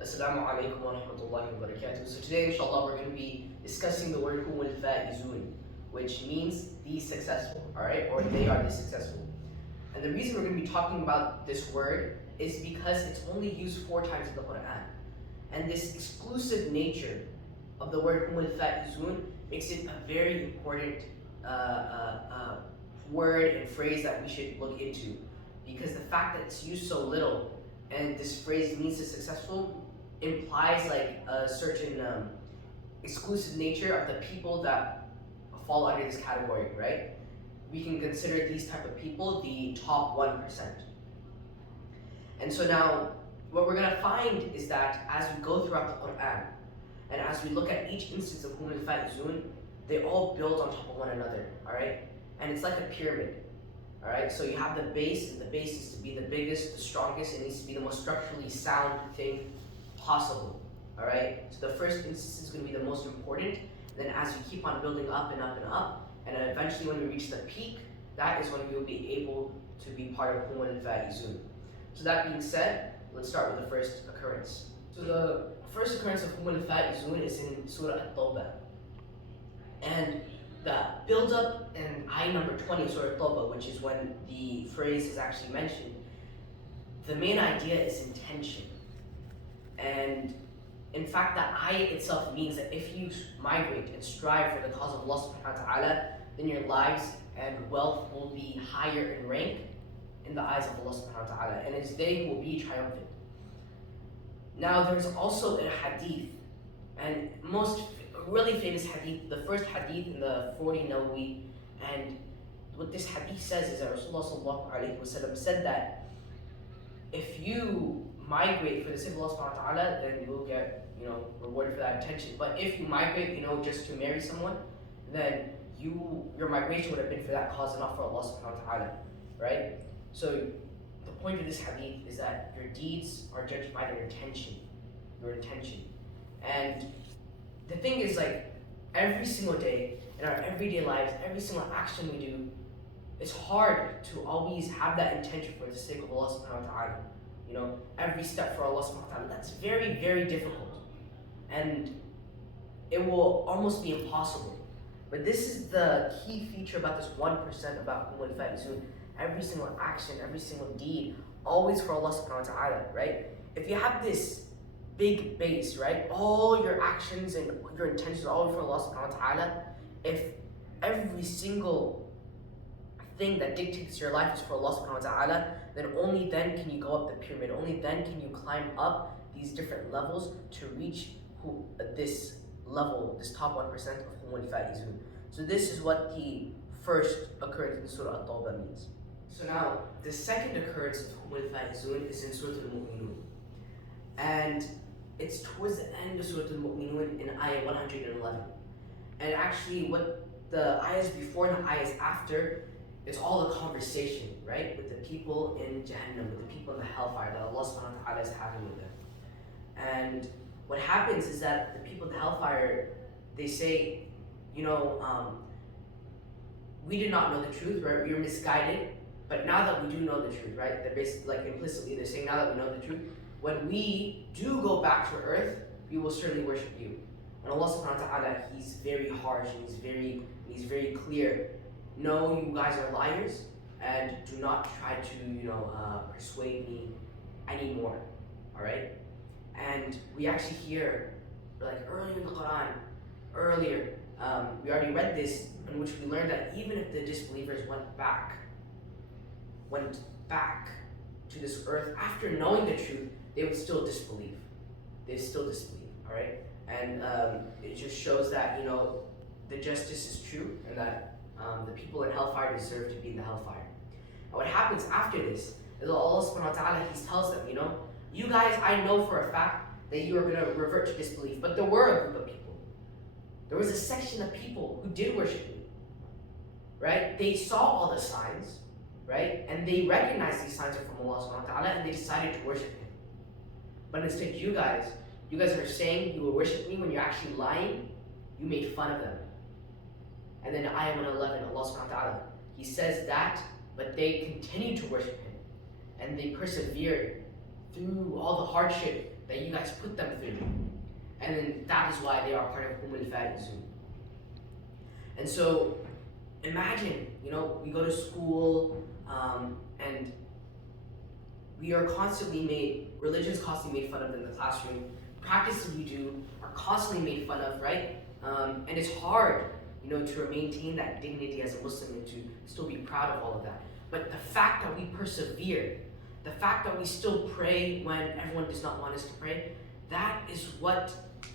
Assalamu alaikum wa rahmatullahi wa barakatuh. So today, inshallah, we're going to be discussing the word humul faizun, which means the successful, alright? Or they are the successful. And the reason we're going to be talking about this word is because it's only used 4 times in the Quran. And this exclusive nature of the word humul faizun makes it a very important word and phrase that we should look into. Because the fact that it's used so little and this phrase means the successful implies like a certain exclusive nature of the people that fall under this category, right? We can consider these type of people the top 1%. And so now, what we're gonna find is that as we go throughout the Quran, and as we look at each instance of Hum al-Faizun, they all build on top of one another, alright? And it's like a pyramid, alright? So you have the base, and the base is to be the biggest, the strongest, it needs to be the most structurally sound thing possible, alright? So the first instance is going to be the most important, then as we keep on building up and up and up, and then eventually when we reach the peak, that is when we will be able to be part of Hum al-Faizun. So that being said, let's start with the first occurrence. So the first occurrence of Hum al-Faizun is in Surah At-Tawbah. And the build-up in ayah number 20 of Surah At-Tawbah, which is when the phrase is actually mentioned, the main idea is intention. And in fact, the ayah itself means that if you migrate and strive for the cause of Allah subhanahu wa ta'ala, then your lives and wealth will be higher in rank in the eyes of Allah subhanahu wa ta'ala, and it's they who will be triumphant. Now there's also a hadith, and most really famous hadith, the first hadith in the 40 Nawawi, and what this hadith says is that Rasulullah sallallahu alaihi wasallam said that if you migrate for the sake of Allah subhanahu wa ta'ala, then you will get, rewarded for that intention. But if you migrate, just to marry someone, then your migration would have been for that cause and not for Allah subhanahu wa ta'ala, right? So the point of this hadith is that your deeds are judged by your intention. And the thing is, like, every single day in our everyday lives, every single action we do, it's hard to always have that intention for the sake of Allah subhanahu wa ta'ala. Every step for Allah subhanahu wa ta'ala, that's very, very difficult. And it will almost be impossible. But this is the key feature about this 1% about Hum al-Faizun. Every single action, every single deed, always for Allah subhanahu wa ta'ala, right? If you have this big base, right? All your actions and your intentions are always for Allah subhanahu wa ta'ala. If every single thing that dictates your life is for Allah subhanahu wa ta'ala, then only then can you go up the pyramid, only then can you climb up these different levels to reach this level, this top 1% of Hum al-Faizun. So this is what the first occurrence in Surah At-Tawbah means. So now, the second occurrence of Hum al-Faizun is in Surah Al-Mu'minun. And it's towards the end of Surah Al-Mu'minun in ayah 111. And actually what the ayahs before and the ayahs after, it's all a conversation, right? With the people in Jahannam, with the people in the hellfire that Allah subhanahu wa ta'ala is having with them. And what happens is that the people in the hellfire, they say, we did not know the truth, right? We were misguided, but now that we do know the truth, right? They're basically, like, implicitly, they're saying now that we know the truth, when we do go back to earth, we will certainly worship you. And Allah subhanahu wa ta'ala, He's very harsh and He's very clear. No, you guys are liars, and do not try to, persuade me anymore, all right? And we actually hear, like earlier in the Quran, we already read this, in which we learned that even if the disbelievers went back to this earth after knowing the truth, they would still disbelieve. All right? And it just shows that, the justice is true, and that the people in hellfire deserve to be in the hellfire. And what happens after this is Allah subhanahu wa ta'ala, He tells them, you guys, I know for a fact that you are going to revert to disbelief, but there were a group of people. There was a section of people who did worship me, right? They saw all the signs, right? And they recognized these signs are from Allah subhanahu wa ta'ala, and they decided to worship Him. But instead, you guys are saying you will worship me when you're actually lying. You made fun of them. And then in ayah 111, Allah subhanahu wa ta'ala, He says that, but they continued to worship Him. And they persevered through all the hardship that you guys put them through. And then that is why they are part of al-Faizun. And so imagine, we go to school, and we are religion's constantly made fun of in the classroom. Practices we do are constantly made fun of, right? And it's hard, to maintain that dignity as a Muslim and to still be proud of all of that. But the fact that we persevere, the fact that we still pray when everyone does not want us to pray, that is what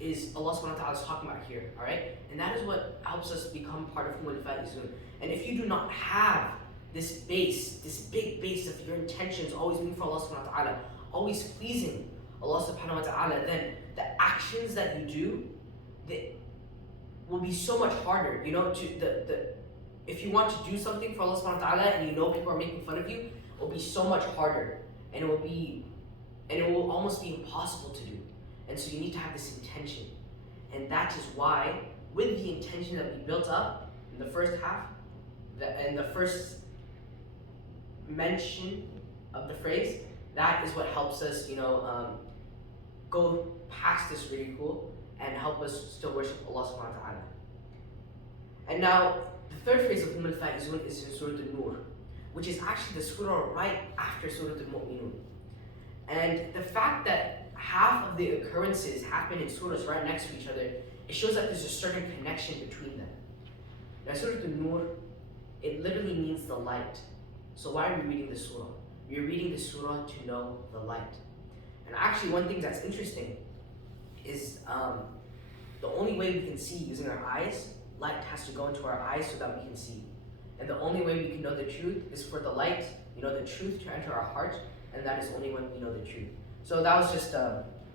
is Allah subhanahu wa ta'ala is talking about here, alright? And that is what helps us become part of al-Faizun. And if you do not have this base, this big base of your intentions always being for Allah subhanahu wa ta'ala, always pleasing Allah subhanahu wa ta'ala, then the actions that you do, they will be so much harder. If you want to do something for Allah subhanahu wa ta'ala and people are making fun of you, it will be so much harder, and it will almost be impossible to do. And so you need to have this intention. And that is why, with the intention that we built up in the first half, and the first mention of the phrase, that is what helps us, go past this ridicule and help us still worship Allah subhanahu wa ta'ala. And now, the third phrase of al-Faizun is in Surah An-Nur, which is actually the surah right after Surah Al-Mu'minun. And the fact that half of the occurrences happen in surahs right next to each other, it shows that there's a certain connection between them. Now, Surah An-Nur, it literally means the light. So why are we reading the surah? We're reading the surah to know the light. And actually, one thing that's interesting is the only way we can see using our eyes, light has to go into our eyes so that we can see. And the only way we can know the truth is for the light, the truth to enter our heart, and that is only when we know the truth. So that was just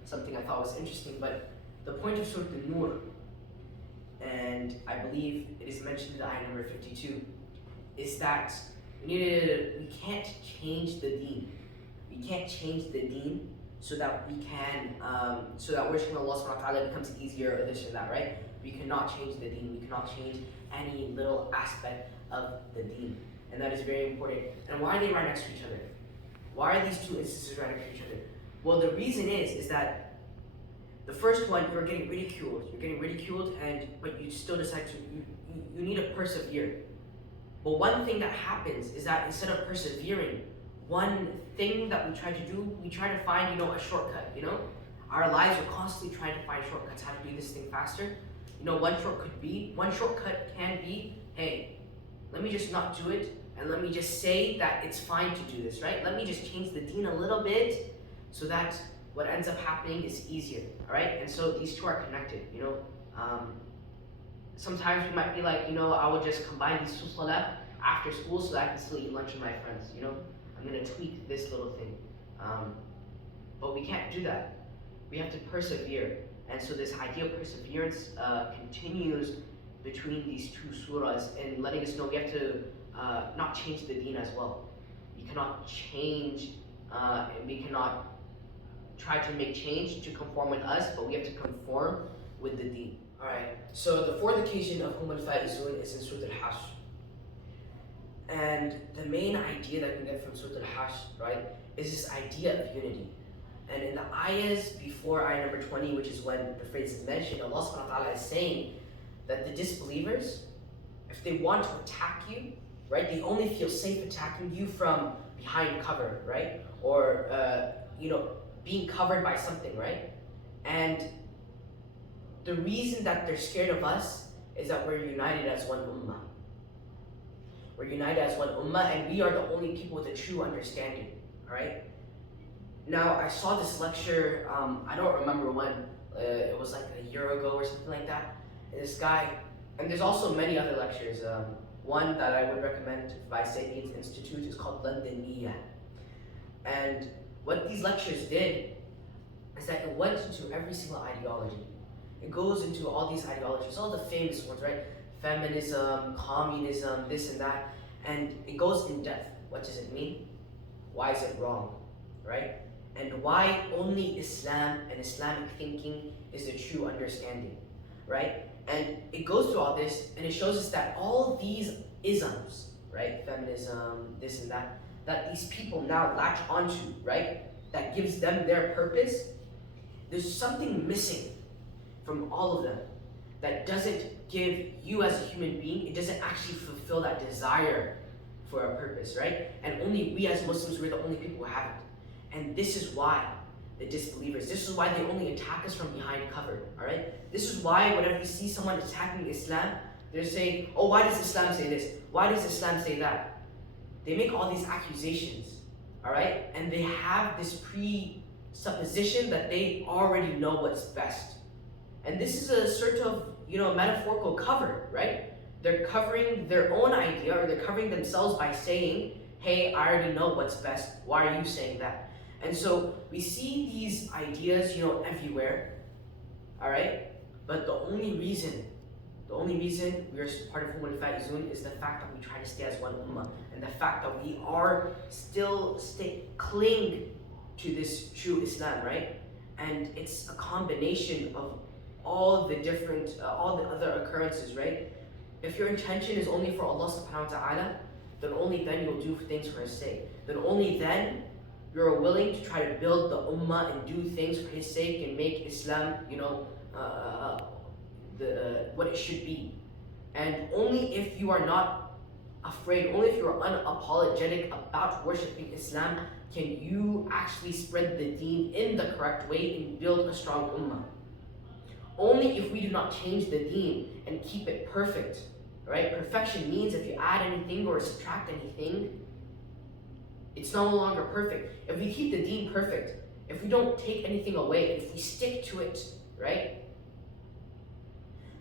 something I thought was interesting. But the point of Surah An-Nur, and I believe it is mentioned in ayah number 52, is that we can't change the deen. We can't change the deen so that we can, so that worshiping Allah subhanahu wa ta'ala becomes easier or this or that, right? We cannot change the deen. We cannot change any little aspect of the deen. And that is very important. And why are they right next to each other? Why are these two instances right next to each other? Well, the reason is that the first one, you're getting ridiculed. But you still decide to, you need to persevere. But one thing that happens is that instead of persevering, one thing that we try to do, we try to find, a shortcut, Our lives are constantly trying to find shortcuts, how to do this thing faster. One shortcut can be, hey, let me just not do it, and let me just say that it's fine to do this, right? Let me just change the deen a little bit, so that what ends up happening is easier, all right? And so these two are connected, Sometimes we might be like, I would just combine these two salah after school so that I can still eat lunch with my friends, I'm gonna tweak this little thing. But we can't do that. We have to persevere. And so this idea of perseverance continues between these two surahs and letting us know we have to not change the deen as well. We cannot change, and we cannot try to make change to conform with us, but we have to conform with the deen. Alright, so the fourth occasion of al-Faizun is in Surah Al-Hashr. And the main idea that we get from Surah Al-Hashr, right, is this idea of unity. And in the ayahs before ayah number 20, which is when the phrase is mentioned, Allah subhanahu wa ta'ala is saying that the disbelievers, if they want to attack you, right, they only feel safe attacking you from behind cover, right? Or, being covered by something, right? And the reason that they're scared of us is that we're united as one ummah. We're united as one ummah, and we are the only people with a true understanding, all right? Now, I saw this lecture, I don't remember when, it was like a year ago or something like that. And this guy, and there's also many other lectures. One that I would recommend by Siddiqui Institute is called Londoniyah. And what these lectures did is that it went into every single ideology. It goes into all these ideologies, all the famous ones, right? Feminism, communism, this and that. And it goes in depth. What does it mean? Why is it wrong, right? And why only Islam and Islamic thinking is the true understanding, right? And it goes through all this, and it shows us that all these isms, right? Feminism, this and that these people now latch onto, right? That gives them their purpose, There's something missing from all of them that doesn't give you as a human being, it doesn't actually fulfill that desire for a purpose, right? And only we as Muslims, we're the only people who have it. And this is why the disbelievers, this is why they only attack us from behind cover, all right? This is why whenever you see someone attacking Islam, they're saying, oh, why does Islam say this? Why does Islam say that? They make all these accusations, all right? And they have this presupposition that they already know what's best. And this is a sort of, metaphorical cover, right? They're covering their own idea, or they're covering themselves by saying, hey, I already know what's best. Why are you saying that? And so we see these ideas, everywhere, all right? But the only reason we are part of Ummah al-Faizun is the fact that we try to stay as one ummah, and the fact that we are still cling to this true Islam, right? And it's a combination of all the other occurrences, right? If your intention is only for Allah subhanahu wa ta'ala, then only then you'll do things for His sake. Then only then you're willing to try to build the ummah and do things for His sake and make Islam, what it should be. And only if you are not afraid, only if you are unapologetic about worshipping Islam, can you actually spread the deen in the correct way and build a strong ummah. Only if we do not change the deen and keep it perfect, right? Perfection means if you add anything or subtract anything, it's no longer perfect. If we keep the deen perfect, if we don't take anything away, if we stick to it, right?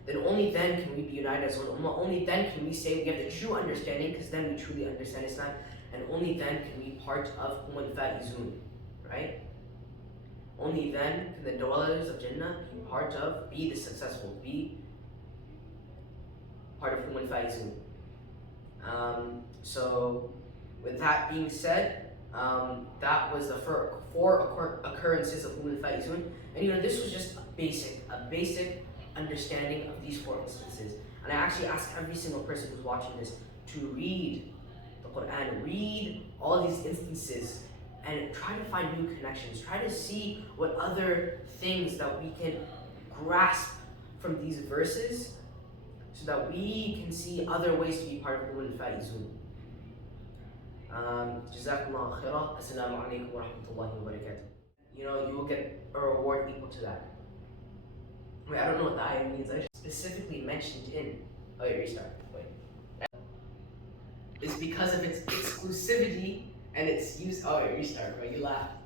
Then only then can we be united as one ummah. Only then can we say we have the true understanding, because then we truly understand Islam, and only then can we be part of Ummah al-Faizun, right? Only then can the dwellers of Jannah be the successful, be part of Ummah al-Faizun. So, with that being said, that was the four occurrences of Ummah al-Faizun, and this was just a basic understanding of these 4 instances. And I actually ask every single person who's watching this to read the Quran, read all these instances, and try to find new connections. Try to see what other things that we can grasp from these verses so that we can see other ways to be part of Ummah al-Faizun. Jazakumullah khairah. Assalamu alaikum wa rahmatullahi wa barakatuh. You will get a reward equal to that. Wait, I don't know what the ayah means. I specifically mentioned in. Oh, yeah, restart. Wait. It's because of its exclusivity and its use. Oh, yeah, restart, bro. You laughed.